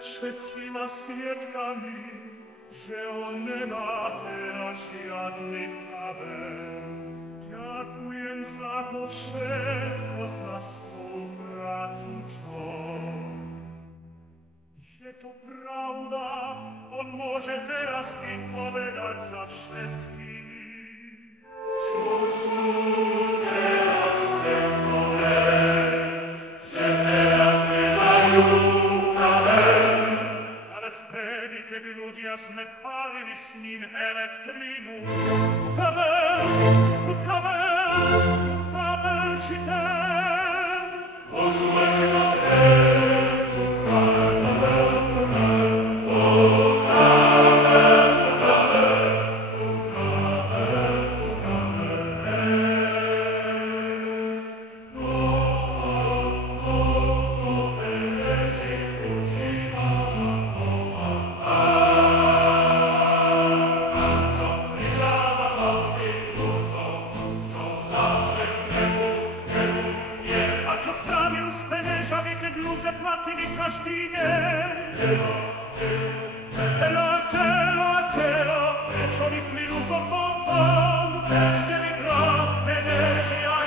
všetkýma svietkami, že on nemá teraz žiadny kamer. Ďakujem za to všetko, za spoluprácu, čo. Je to pravda, on môže teraz vypovedať za všetkými. Čo sú teraz sekové, že teraz nemajú kamer. Ale vtedy, keď ľudia sme pálili s ním elektrínu, v kamer, či ten, počúvajte na platili každý deň. Telo, prečo vyplynú co potom, ešte vybrá energia